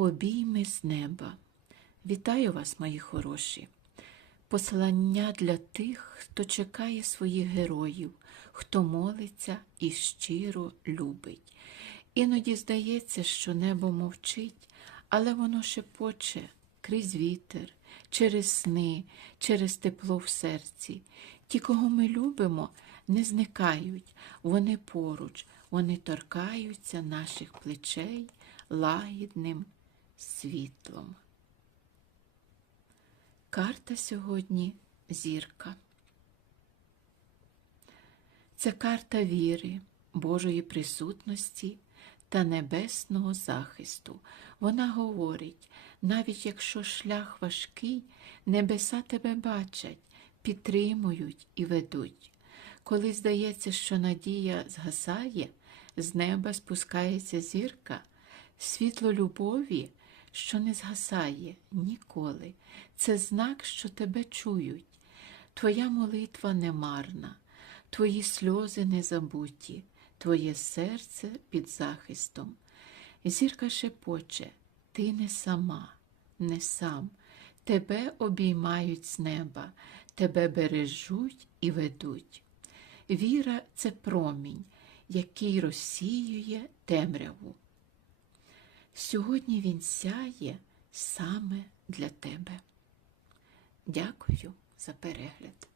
Обійми з неба. Вітаю вас, мої хороші. Послання для тих, хто чекає своїх героїв, хто молиться і щиро любить. Іноді здається, що небо мовчить, але воно шепоче крізь вітер, через сни, через тепло в серці. Ті, кого ми любимо, не зникають, вони поруч, вони торкаються наших плечей лагідним світлом. Карта сьогодні зірка. Це карта віри, Божої присутності та небесного захисту. Вона говорить, навіть якщо шлях важкий, небеса тебе бачать, підтримують і ведуть. Коли здається, що надія згасає, з неба спускається зірка, світло любові, що не згасає ніколи. Це знак, що тебе чують. Твоя молитва не марна, твої сльози не забуті, твоє серце під захистом. Зірка шепоче, ти не сама, не сам. Тебе обіймають з неба, тебе бережуть і ведуть. Віра це промінь, який розсіює темряву. Сьогодні він сяє саме для тебе. Дякую за перегляд.